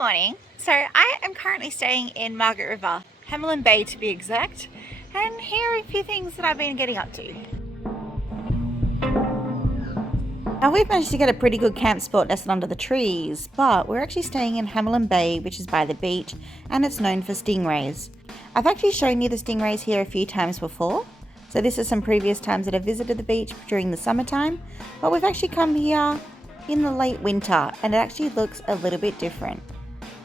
Morning. So I am currently staying in Margaret River, Hamelin Bay to be exact, and here are a few things that I've been getting up to. Now we've managed to get a pretty good camp spot nestled under the trees, but we're actually staying in Hamelin Bay, which is by the beach, and it's known for stingrays. I've actually shown you the stingrays here a few times before, so this is some previous times that I've visited the beach during the summertime, but we've actually come here in the late winter and it actually looks a little bit different.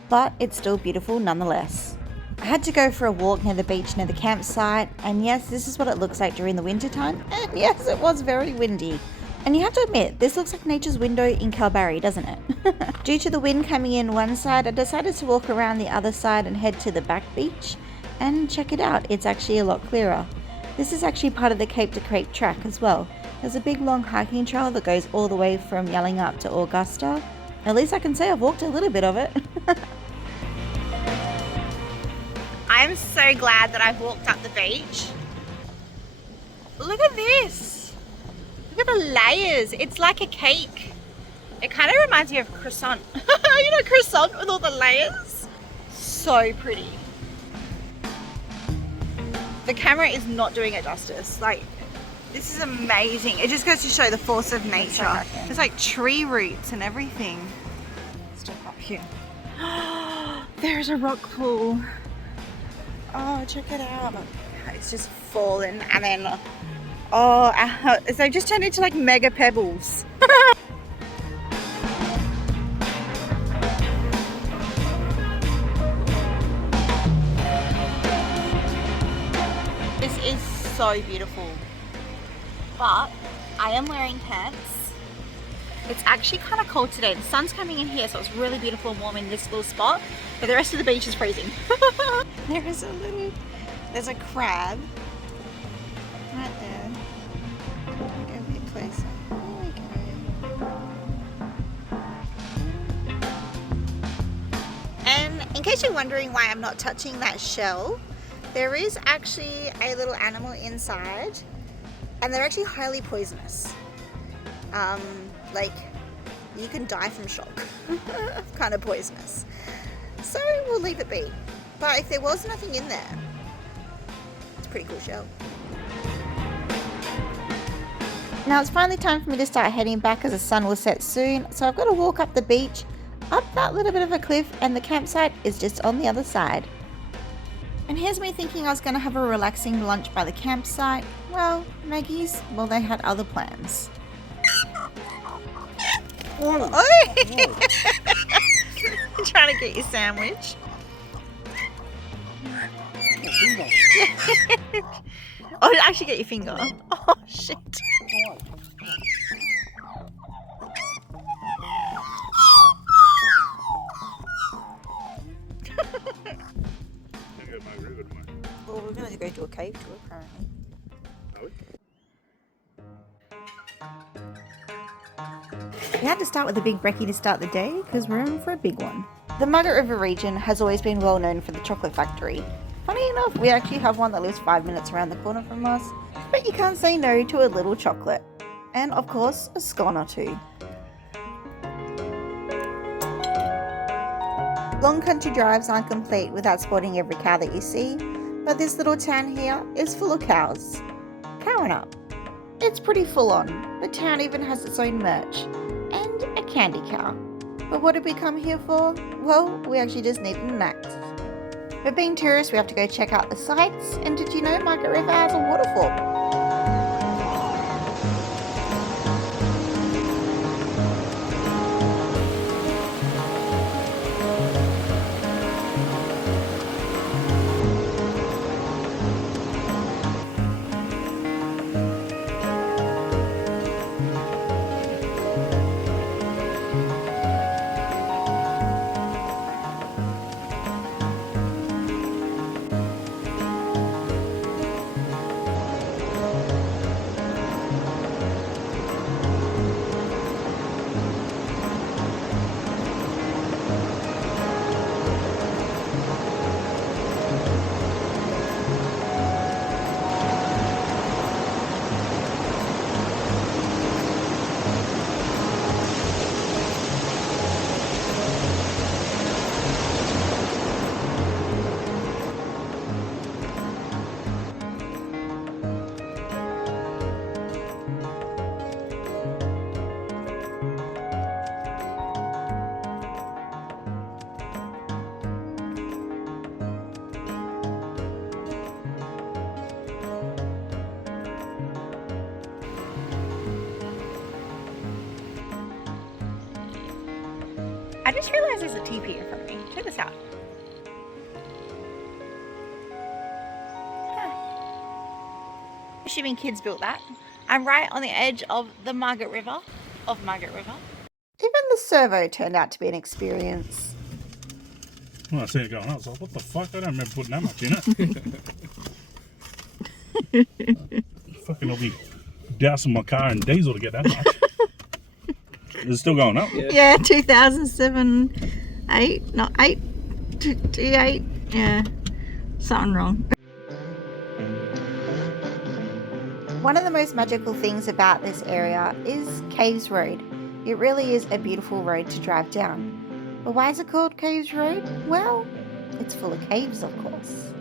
But it's still beautiful nonetheless. I had to go for a walk near the beach near the campsite, and yes, this is what it looks like during the winter time, and yes, it was very windy. And you have to admit, this looks like nature's window in Kalbarri, doesn't it? Due to the wind coming in one side, I decided to walk around the other side and head to the back beach and check it out. It's actually a lot clearer. This is actually part of the Cape to Cape track as well. There's a big long hiking trail that goes all the way from Yallingup to Augusta. At least I can say I've walked a little bit of it. I'm so glad that I've walked up the beach. Look at this. Look at the layers. It's like a cake. It kind of reminds me of croissant. You know, croissant with all the layers? So pretty. The camera is not doing it justice. Like, this is amazing. It just goes to show the force of nature. There's like tree roots and everything. Let's jump up here. There's a rock pool. Oh, check it out. It's just fallen and then, oh, so it just turned into like mega pebbles. This is so beautiful. But I am wearing pants. It's actually kind of cold today. The sun's coming in here, so it's really beautiful and warm in this little spot. But the rest of the beach is freezing. There's a crab right there. Go a bit closer. There we go. And in case you're wondering why I'm not touching that shell, there is actually a little animal inside, and they're actually highly poisonous. Like, you can die from shock. Kind of poisonous. So we'll leave it be. But if there was nothing in there, it's a pretty cool shell. Now it's finally time for me to start heading back as the sun will set soon. So I've got to walk up the beach, up that little bit of a cliff, and the campsite is just on the other side. And here's me thinking I was going to have a relaxing lunch by the campsite. Well, Maggie's, well, they had other plans. Trying to get your sandwich. Oh, did I actually get your finger? Oh, shit. Well, we're going to go to a cave tour, apparently. We had to start with a big brekkie to start the day because we're in for a big one. The Margaret River region has always been well known for the chocolate factory. Funny enough, we actually have one that lives 5 minutes around the corner from us, but you can't say no to a little chocolate. And of course, a scone or two. Long country drives aren't complete without spotting every cow that you see, but this little town here is full of cows. Cowing up. It's pretty full on. The town even has its own merch. And a candy cow. But what did we come here for? Well, we actually just needed an axe. But being tourists, we have to go check out the sights. And did you know Margaret River has a waterfall? I just realized there's a teepee in front of me. Check this out. Assuming kids built that. I'm right on the edge of the Margaret River. Even the servo turned out to be an experience. When I see it going, I was like, what the fuck? I don't remember putting that much in it. Fucking I'll be dousing my car in diesel to get that much. Is it still going up? Yeah, 2007, 8, not 8, 8, yeah, something wrong. One of the most magical things about this area is Caves Road. It really is a beautiful road to drive down. But why is it called Caves Road? Well, it's full of caves, of course.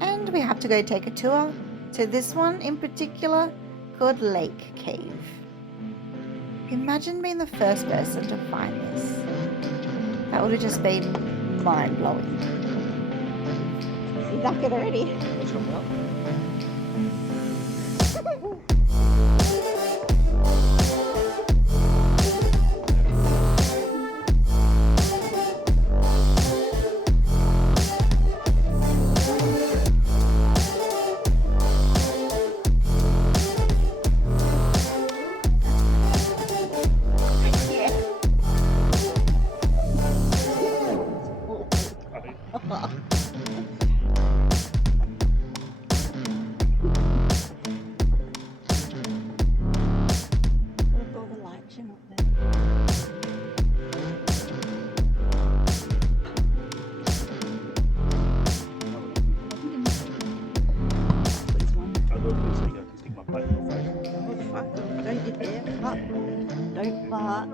And we have to go take a tour to this one in particular called Lake Cave. Imagine being the first person to find this. That would have just been mind-blowing. See that already? Don't fart.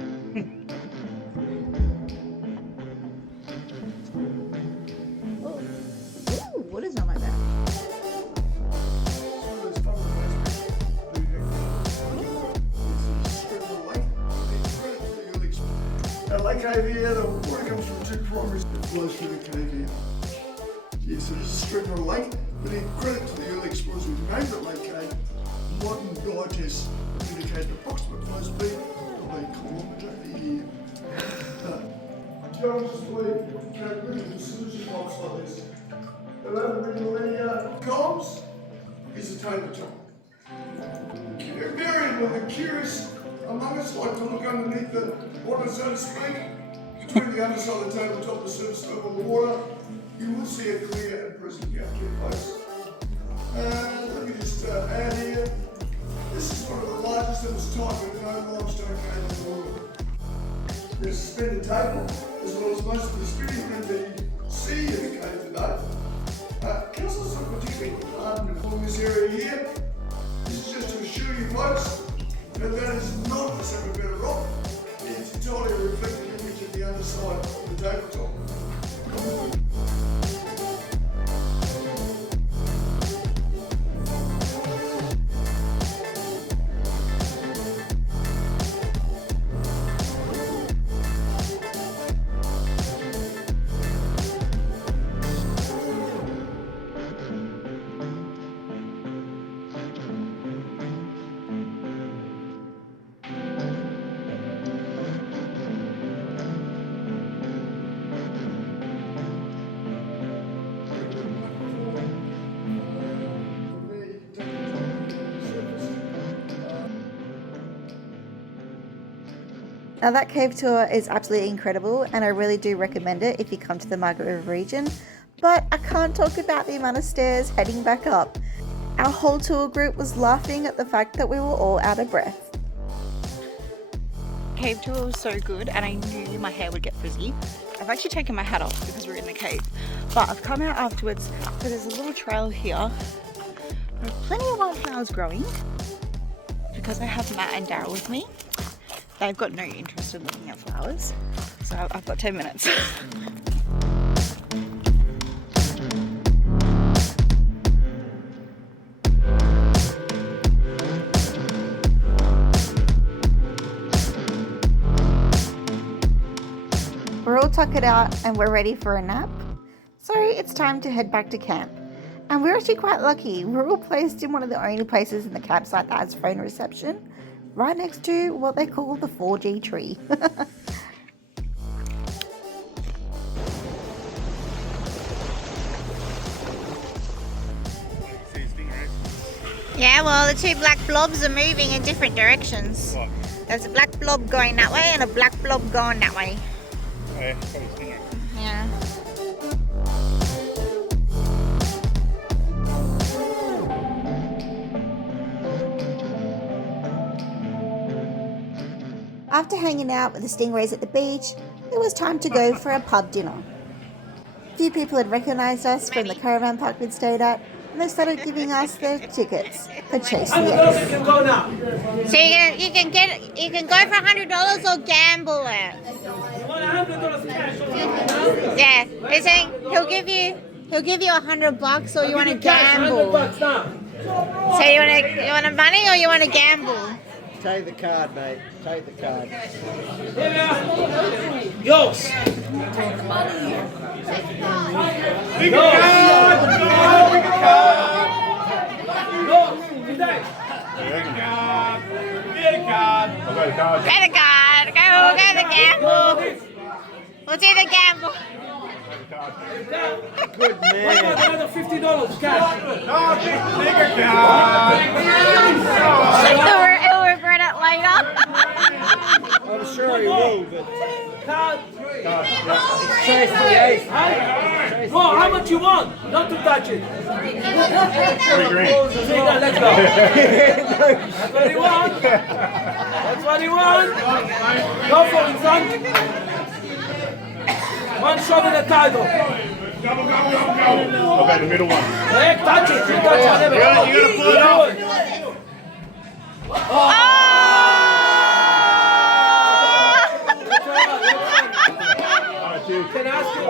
Ooh, what is on my back? Lake Cave here, the water comes from two primary that flows through the cave here. Yeah, so this is a strip of a lake, but in credit to the early explorers who named it Lake Cave, modern digest indicates the approximate flow speed of a kilometre a year. Geologists believe that really the solution box like this. They haven't written any columns, is a tabletop. Invariably, the curious among us like to look underneath the water, so to speak, between the underside of the tabletop and the surface level of the water. You will see a clear and present gap in place. Let me just add here, this is one of the largest of its type of known limestone cave in the world. There's a suspended table, as well as most of the spinning room that you see in the cave today. Council's not particularly ardent along this area here. This is just to assure you folks that that is not a separate bed of rock. It's entirely a reflected image of the underside of the tabletop. Now that cave tour is absolutely incredible and I really do recommend it if you come to the Margaret River region, but I can't talk about the amount of stairs heading back up. Our whole tour group was laughing at the fact that we were all out of breath. Cave tour was so good and I knew my hair would get frizzy. I've actually taken my hat off because we're in the cave, but I've come out afterwards, so there's a little trail here. There are plenty of wildflowers growing because I have Matt and Daryl with me. They've got no interest in looking at flowers, so I've got 10 minutes. We're all tuckered out and we're ready for a nap, so it's time to head back to camp. And we're actually quite lucky. We're all placed in one of the only places in the campsite that has phone reception, right next to what they call the 4G tree. Yeah, well, the two black blobs are moving in different directions. What? There's a black blob going that way and a black blob going that way. Oh, yeah, probably stingray. Yeah. After hanging out with the stingrays at the beach, it was time to go for a pub dinner. A few people had recognised us from the caravan park we'd stayed at, and they started giving us their tickets for Chase the Ace. So you can go for $100 or gamble it. Yeah, they're saying he'll give you $100 or you want to gamble. So you want a money or you want to gamble? Take the card, mate. Take the card. Yours. Big card! Big card! Today. Get a card! I've got a card. Get a card. Go the gamble. We'll do the gamble. Good What man. about another $50 cash? Bigger card! He'll regret it later. I'm sure he will, but Card. Chase the Ace. Huh? No, how much you want? Not to touch it. 3 grand. Say that, let's go. That's what he wants. That's what he wants. Go for it, son. One shot in the title. Okay, the middle one. Hey, touch it. You touch whatever. You gotta pull it out. Alright, cheers. Can I ask you?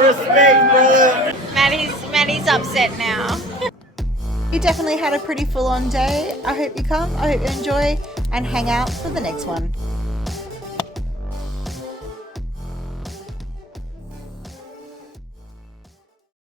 Respect, brother. Maddie's upset now. You definitely had a pretty full-on day. I hope you come. I hope you enjoy and hang out for the next one.